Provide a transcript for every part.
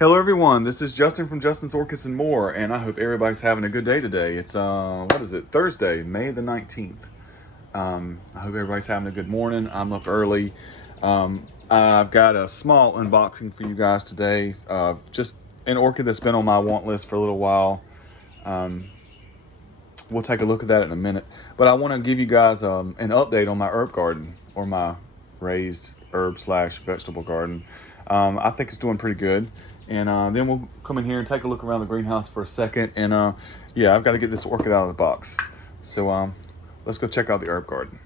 Hello everyone, this is Justin from Justin's Orchids and More, and I hope everybody's having a good day today. It's what is it? Thursday, May the 19th. I hope everybody's having a good morning. I'm up early. I've got a small unboxing for you guys today. Just an orchid that's been on my want list for a little while. We'll take a look at that in a minute. But I want to give you guys an update on my herb garden, or my raised herb slash vegetable garden. I think it's doing pretty good. And then we'll come in here and take a look around the greenhouse for a second. And yeah, I've got to get this orchid out of the box. So let's go check out the herb garden.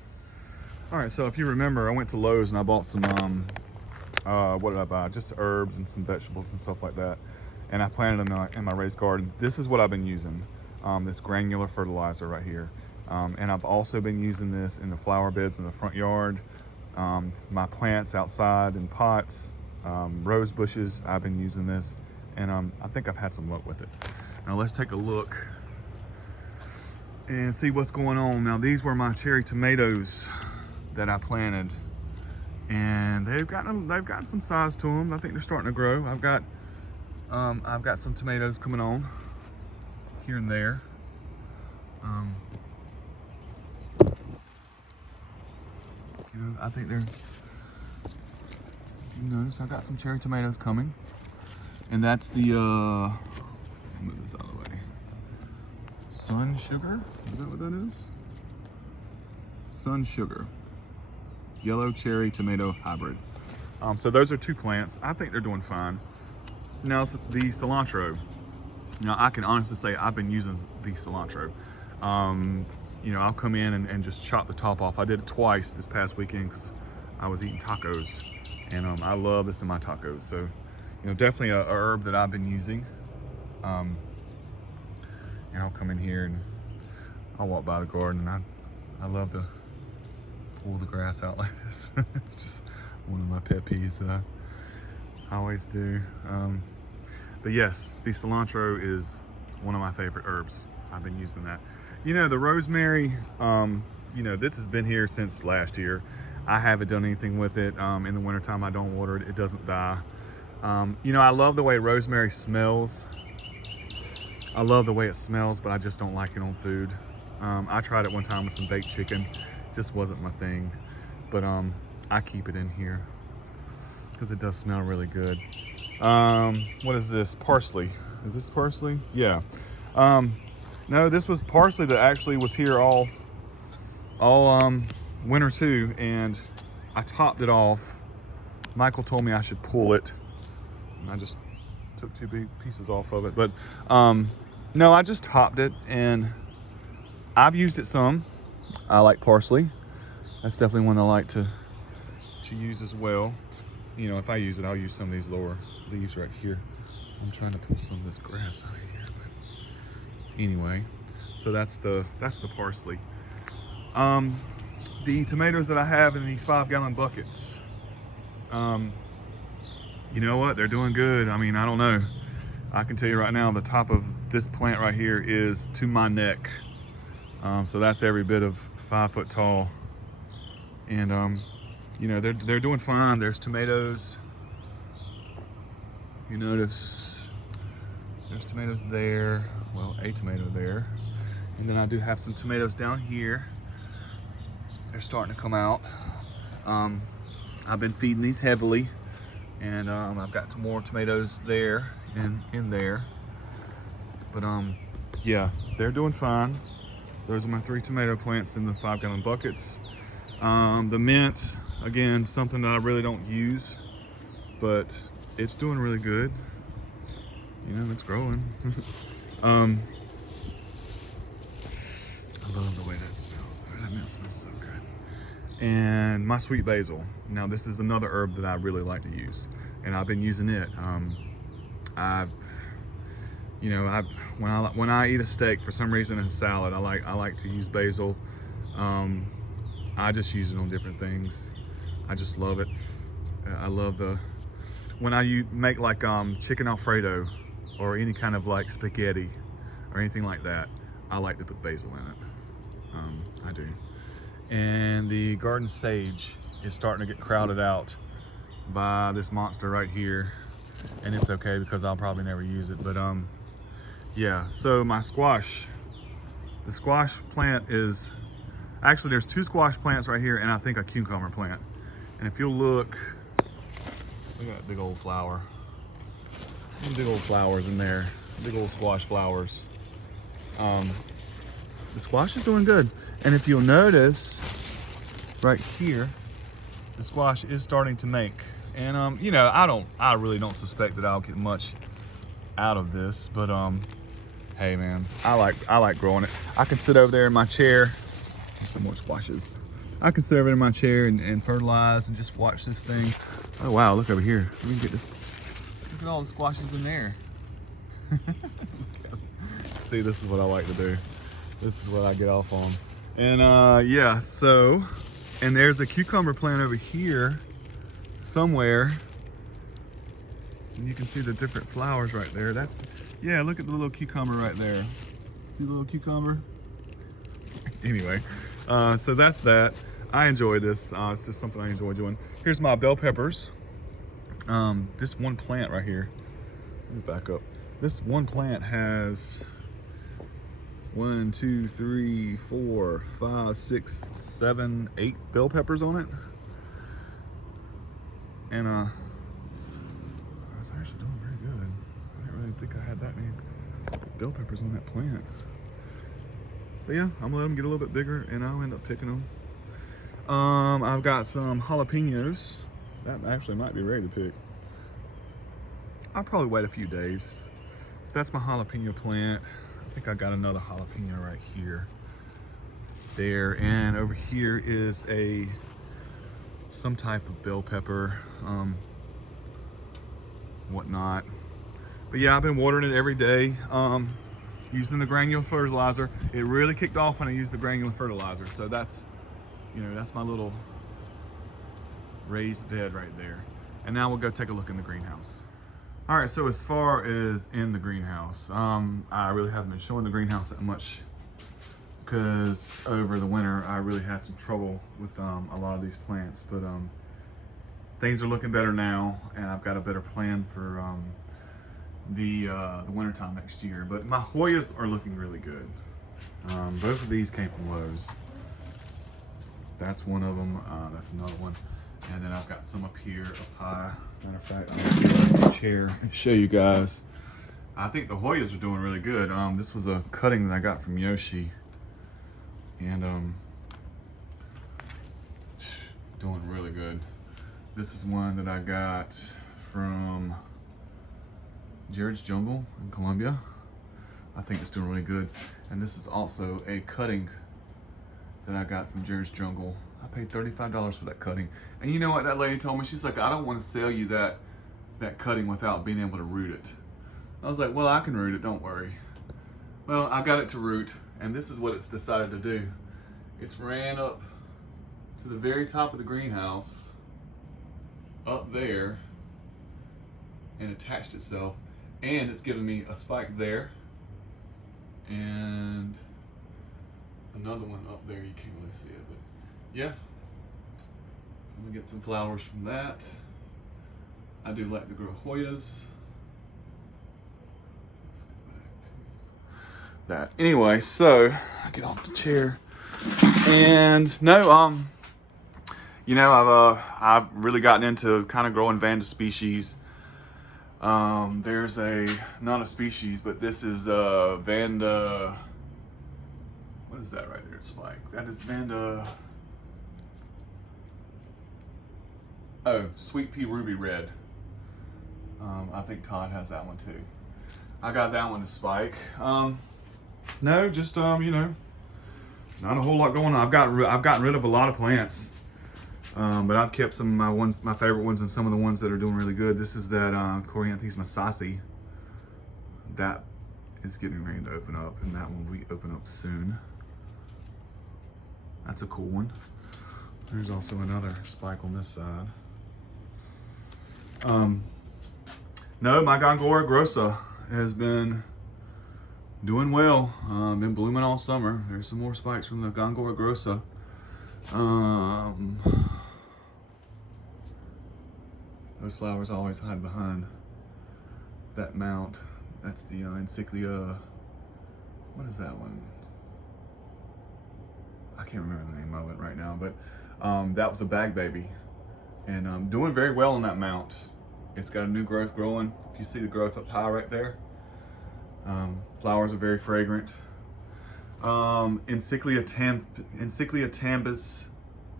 All right, so if you remember, I went to Lowe's and I bought some, what did I buy? Just herbs and some vegetables and stuff like that. And I planted them in my raised garden. This is what I've been using, this granular fertilizer right here. And I've also been using this in the flower beds in the front yard, my plants outside in pots, rose bushes. I've been using this, and I think I've had some luck with it. Now let's take a look and see what's going on. Now these were my cherry tomatoes that I planted, and they've gotten some size to them. I think they're starting to grow. I've got some tomatoes coming on here and there. I think they're, you notice I've got some cherry tomatoes coming, and that's the I'll move this out of the way. Sun Sugar, is that what that is? Sun Sugar, yellow cherry tomato hybrid. So those are two plants. I think they're doing fine. Now the cilantro. Now I can honestly say I've been using the cilantro. I'll come in and just chop the top off. I did it twice this past weekend because I was eating tacos, and I love this in my tacos. So, definitely a herb that I've been using. And I'll come in here and I'll walk by the garden, and I love to pull the grass out like this. It's just one of my pet peeves that I always do. But yes, the cilantro is one of my favorite herbs. I've been using that. The rosemary, this has been here since last year. I haven't done anything with it. In the wintertime, I don't water it. It doesn't die. I love the way rosemary smells. I love the way it smells, but I just don't like it on food. I tried it one time with some baked chicken. Just wasn't my thing. But I keep it in here because it does smell really good. What is this? Parsley. Is this parsley? Yeah. No, this was parsley that actually was here all winter too, and I topped it off. Michael told me I should pull it, and I just took two big pieces off of it. But no, I just topped it, and I've used it some. I like parsley. That's definitely one I like to use as well. If I use it, I'll use some of these lower leaves right here. I'm trying to pull some of this grass out of here. Anyway, so that's the parsley. The tomatoes that I have in these 5-gallon buckets, you know what, they're doing good. I mean, I don't know, I can tell you right now, the top of this plant right here is to my neck. So that's every bit of 5 foot tall, and they're doing fine. There's tomatoes, you notice there's tomatoes there. Well, a tomato there. And then I do have some tomatoes down here. They're starting to come out. I've been feeding these heavily, and I've got some more tomatoes there and in there. But yeah, they're doing fine. Those are my 3 tomato plants in the 5-gallon buckets. The mint, again, something that I really don't use, but it's doing really good. It's growing. I love the way that smells. That mint smells so good. And my sweet basil. Now this is another herb that I really like to use, and I've been using it. When I eat a steak, for some reason in a salad, I like to use basil. I just use it on different things. I just love it. I love when I make like chicken Alfredo, or any kind of like spaghetti or anything like that, I like to put basil in it. I do. And the garden sage is starting to get crowded out by this monster right here. and it's okay because I'll probably never use it. But yeah, so my squash, the squash plant is, actually there's 2 squash plants right here and I think a cucumber plant. And if you'll look at that big old flower. Big old flowers in there, big old squash flowers. The squash is doing good. And if you'll notice right here, the squash is starting to make. And you know, I really don't suspect that I'll get much out of this, but hey man, I like growing it. I can sit over there in my chair, some more squashes. I can sit over in my chair and fertilize and just watch this thing. Oh wow, look over here. We can get this. Look at all the squashes in there. See, this is what I like to do. This is what I get off on. And yeah, so, and there's a cucumber plant over here somewhere. And you can see the different flowers right there. That's, yeah, look at the little cucumber right there. See the little cucumber? Anyway, so that's that. I enjoy this. It's just something I enjoy doing. Here's my bell peppers. This one plant right here, let me back up. This one plant has 1, 2, 3, 4, 5, 6, 7, 8 bell peppers on it. And it's actually doing very good. I didn't really think I had that many bell peppers on that plant. But yeah, I'm gonna let them get a little bit bigger and I'll end up picking them. I've got some jalapenos. That actually might be ready to pick. I'll probably wait a few days. That's my jalapeno plant. I think I got another jalapeno right here. There, and over here is some type of bell pepper, whatnot. But yeah, I've been watering it every day, using the granular fertilizer. It really kicked off when I used the granular fertilizer. So that's, you know, that's my little raised bed right there. And now we'll go take a look in the greenhouse. All right, so as far as in the greenhouse, I really haven't been showing the greenhouse that much because over the winter I really had some trouble with a lot of these plants, but things are looking better now and I've got a better plan for the winter time next year. But my Hoyas are looking really good. Both of these came from Lowe's. That's one of them, that's another one. And then I've got some up here up high. Matter of fact, I'm gonna get a chair and show you guys. I think the Hoyas are doing really good. This was a cutting that I got from Yoshi. And doing really good. This is one that I got from Jared's Jungle in Colombia. I think it's doing really good. And this is also a cutting that I got from Jared's Jungle. I paid $35 for that cutting. And you know what that lady told me? She's like, I don't want to sell you that cutting without being able to root it. I was like, well, I can root it, don't worry. Well, I got it to root, and this is what it's decided to do. It's ran up to the very top of the greenhouse, up there, and attached itself. And it's given me a spike there, and another one up there. You can't really see it, but yeah. I'm gonna get some flowers from that. I do like to grow Hoyas. Let's go back to that. Anyway, so I get off the chair, and no, you know, I've really gotten into kind of growing Vanda species. There's not a species, but this is Vanda. What is that right there, Spike? That is Vanda. Oh, Sweet Pea Ruby Red. I think Todd has that one too. I got that one to Spike. No, just you know, not a whole lot going on. I've gotten rid of a lot of plants, but I've kept some of my favorite ones, and some of the ones that are doing really good. This is that Corianthus masasi. That is getting ready to open up, and that one will open up soon. That's a cool one. There's also another spike on this side. No, my Gongora grossa has been doing well. Been blooming all summer. There's some more spikes from the Gongora grossa. Those flowers always hide behind that mount. That's the Encyclia, what is that one? I can't remember the name of it right now, but that was a bag baby. And doing very well on that mount. It's got a new growth growing. If you see the growth up high right there. Flowers are very fragrant. Encyclia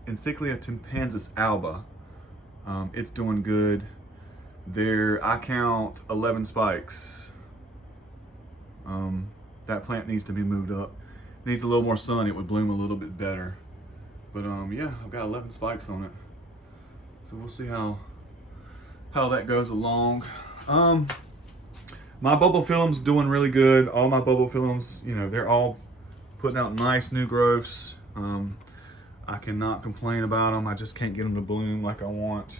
Timpansis alba. It's doing good. There, I count 11 spikes. That plant needs to be moved up. Needs a little more sun. It would bloom a little bit better. But yeah, I've got 11 spikes on it. So we'll see how that goes along. My bulbophyllum's doing really good. All my bulbophyllums, you know, they're all putting out nice new growths. I cannot complain about them. I just can't get them to bloom like I want.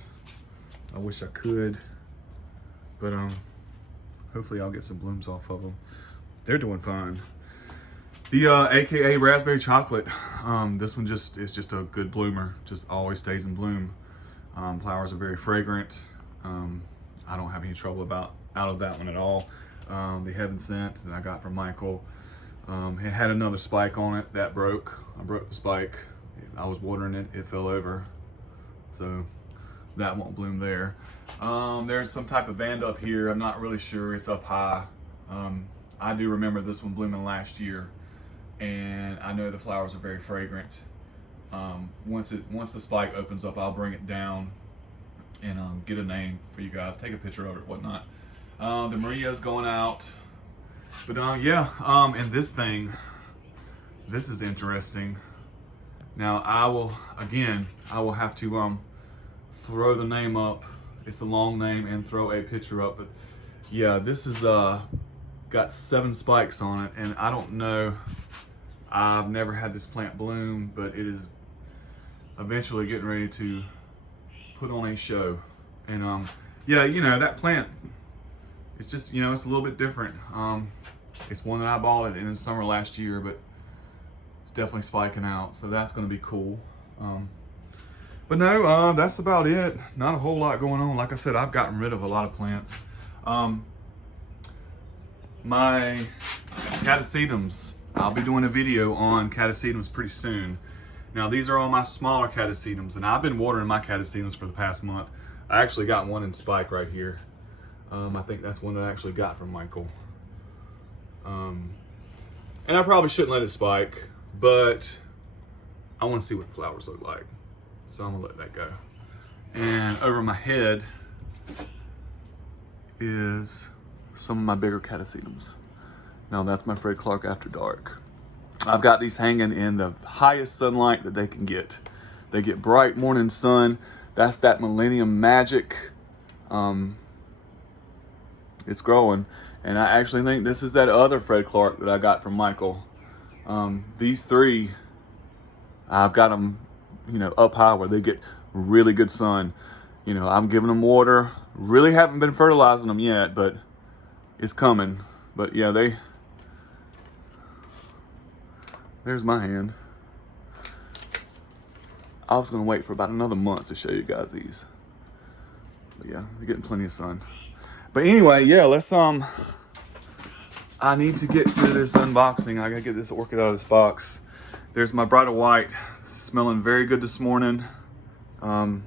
I wish I could, but hopefully I'll get some blooms off of them. They're doing fine. The AKA raspberry chocolate. This one is just a good bloomer. Just always stays in bloom. Flowers are very fragrant. I don't have any trouble out of that one at all. The Heaven Sent that I got from Michael. It had another spike on it that broke. I broke the spike. I was watering it, it fell over. So that won't bloom there. There's some type of vanda up here. I'm not really sure. It's up high. I do remember this one blooming last year, and I know the flowers are very fragrant. Once the spike opens up, I'll bring it down and get a name for you guys. Take a picture of it, whatnot. The Maria's going out, but yeah. And this is interesting. Now I will have to throw the name up. It's a long name, and throw a picture up. But yeah, this is got 7 spikes on it, and I don't know. I've never had this plant bloom, but it is eventually getting ready to put on a show. And yeah, you know, that plant, it's just, you know, it's a little bit different. It's one that I bought in the summer last year, but it's definitely spiking out, so that's going to be cool. But no, that's about it. Not a whole lot going on. Like I said, I've gotten rid of a lot of plants. My catasetums, I'll be doing a video on catasetums pretty soon. Now these are all my smaller catasetums, and I've been watering my catasetums for the past month. I actually got one in spike right here. I think that's one that I actually got from Michael. And I probably shouldn't let it spike, but I want to see what the flowers look like. So I'm gonna let that go. And over my head is some of my bigger catasetums. Now that's my Fred Clark After Dark. I've got these hanging in the highest sunlight that they can get. They get bright morning sun. That's that Millennium Magic. It's growing. And I actually think this is that other Fred Clark that I got from Michael. These 3, I've got them, you know, up high where they get really good sun. You know, I'm giving them water. Really haven't been fertilizing them yet, but it's coming. But yeah, there's my hand. I was gonna wait for about another month to show you guys these. But yeah, they're getting plenty of sun. But anyway, yeah, I need to get to this unboxing. I gotta get this orchid out of this box. There's my Bridal White, smelling very good this morning. And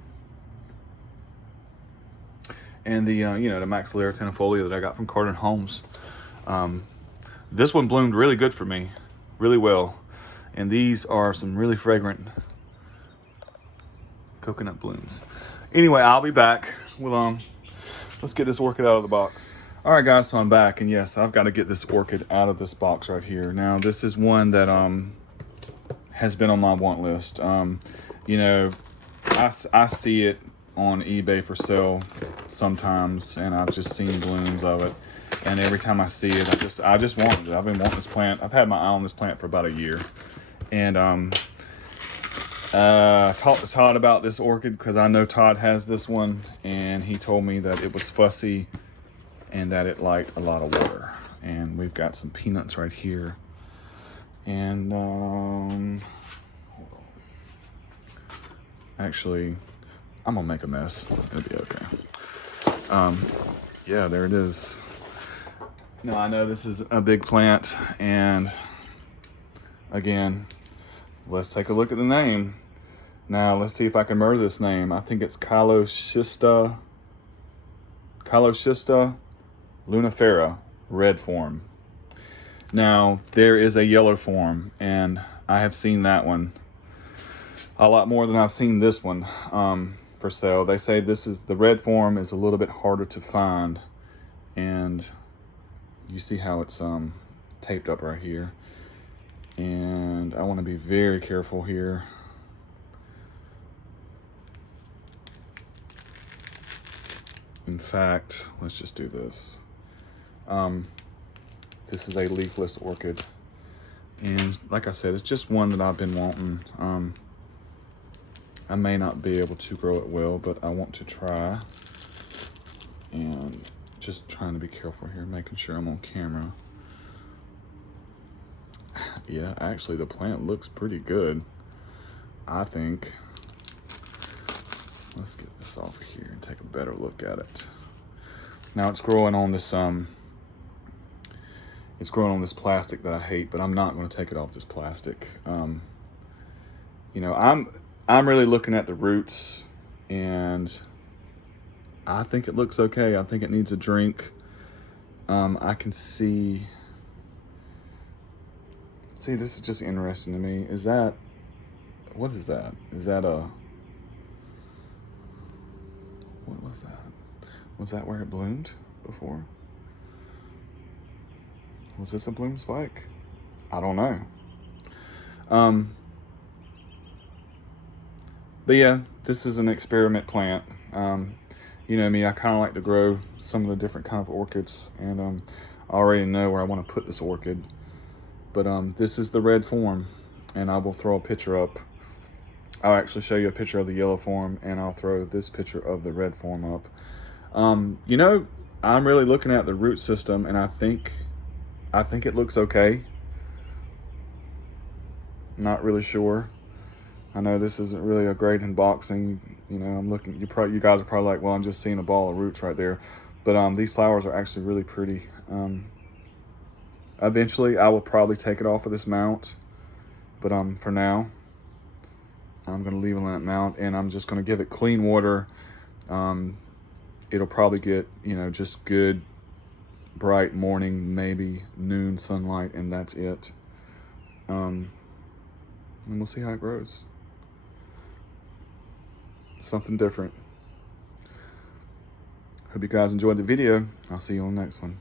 the, you know, the Maxillary Tenafolia that I got from Carter Homes. This one bloomed really good for me, really well. And these are some really fragrant coconut blooms. Anyway, I'll be back. Well, let's get this orchid out of the box. All right, guys, so I'm back, and yes, I've got to get this orchid out of this box right here. Now, this is one that has been on my want list. You know, I see it on eBay for sale sometimes, and I've just seen blooms of it. And every time I see it, I just wanted it. I've been wanting this plant. I've had my eye on this plant for about a year. And I talked to Todd about this orchid because I know Todd has this one, and he told me that it was fussy and that it liked a lot of water. And we've got some peanuts right here. And hold on. Actually, I'm gonna make a mess. It'll be okay. Yeah, there it is. Now I know this is a big plant, and again, let's take a look at the name. Now let's see if I can murder this name. I think it's Cilantro lunifera, red form. Now there is a yellow form, and I have seen that one a lot more than I've seen this one for sale. They say the red form is a little bit harder to find, and you see how it's taped up right here. And I want to be very careful here. In fact, let's just do this. This is a leafless orchid. And like I said, it's just one that I've been wanting. I may not be able to grow it well, but I want to try. And just trying to be careful here, making sure I'm on camera. Yeah, actually the plant looks pretty good, I think. Let's get this off of here and take a better look at it. Now it's growing on this plastic that I hate, but I'm not going to take it off this plastic. You know, I'm really looking at the roots, and I think it looks okay. I think it needs a drink. I can see, this is just interesting to me. What is that? Is that what was that? Was that where it bloomed before? Was this a bloom spike? I don't know. But yeah, this is an experiment plant. You know me, I kind of like to grow some of the different kind of orchids, and I already know where I want to put this orchid. But this is the red form, and I will throw a picture up. I'll actually show you a picture of the yellow form, and I'll throw this picture of the red form up. You know, I'm really looking at the root system, and I think it looks okay. Not really sure. I know this isn't really a great unboxing. You know, I'm looking. You guys are probably like, well, I'm just seeing a ball of roots right there. But these flowers are actually really pretty. Eventually, I will probably take it off of this mount. But for now, I'm going to leave it on that mount, and I'm just going to give it clean water. It'll probably get, you know, just good, bright morning, maybe noon sunlight, and that's it. And we'll see how it grows. Something different. Hope you guys enjoyed the video. I'll see you on the next one.